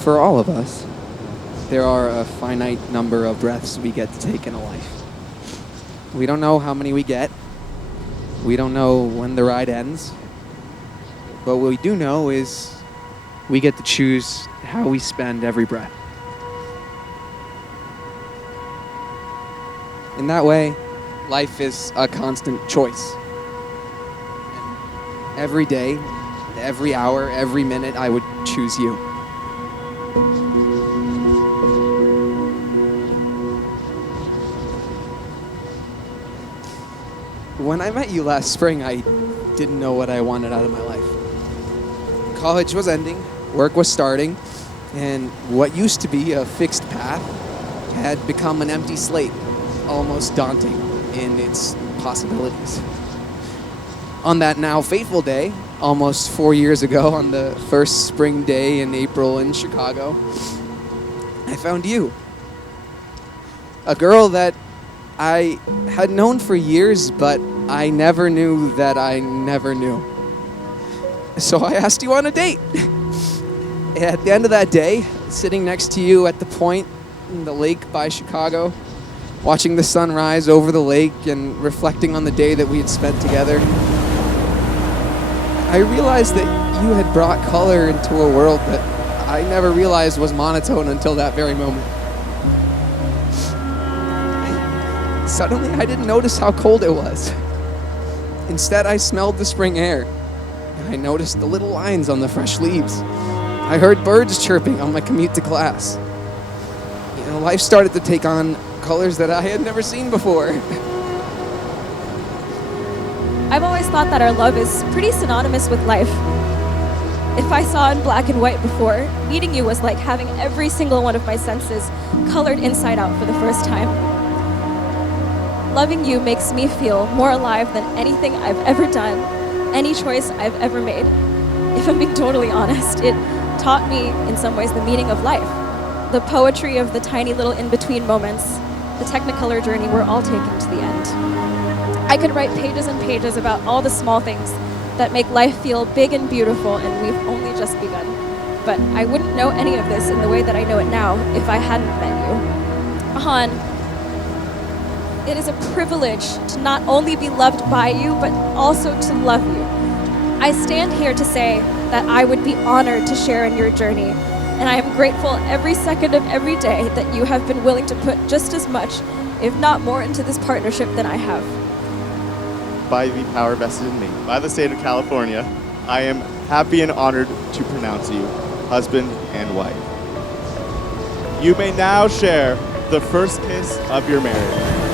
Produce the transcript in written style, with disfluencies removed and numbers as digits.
For all of us, there are a finite number of breaths we get to take in a life. We don't know how many we get. We don't know when the ride ends. But what we do know is we get to choose how we spend every breath. In that way, life is a constant choice. Every day, every hour, every minute, I would choose you. When I met you last spring, I didn't know what I wanted out of my life. College was ending, work was starting, and what used to be a fixed path had become an empty slate, almost daunting in its possibilities. On that now fateful day, almost 4 years ago, on the first spring day in April in Chicago, I found you. A girl that I had known for years, but I never knew that I never knew. So I asked you on a date. At the end of that day, sitting next to you at the point in the lake by Chicago, watching the sun rise over the lake and reflecting on the day that we had spent together, I realized that you had brought color into a world that I never realized was monotone until that very moment. Suddenly, I didn't notice how cold it was. Instead, I smelled the spring air. I noticed the little lines on the fresh leaves. I heard birds chirping on my commute to class. Life started to take on colors that I had never seen before. I've always thought that our love is pretty synonymous with life. If I saw in black and white before, meeting you was like having every single one of my senses colored inside out for the first time. Loving you makes me feel more alive than anything I've ever done, any choice I've ever made. If I'm being totally honest, it taught me, in some ways, the meaning of life. The poetry of the tiny little in-between moments, the technicolor journey we're all taking to the end. I could write pages and pages about all the small things that make life feel big and beautiful, and we've only just begun. But I wouldn't know any of this in the way that I know it now if I hadn't met you. Ahan, it is a privilege to not only be loved by you, but also to love you. I stand here to say that I would be honored to share in your journey, and I am grateful every second of every day that you have been willing to put just as much, if not more, into this partnership than I have. By the power vested in me by the state of California, I am happy and honored to pronounce you husband and wife. You may now share the first kiss of your marriage.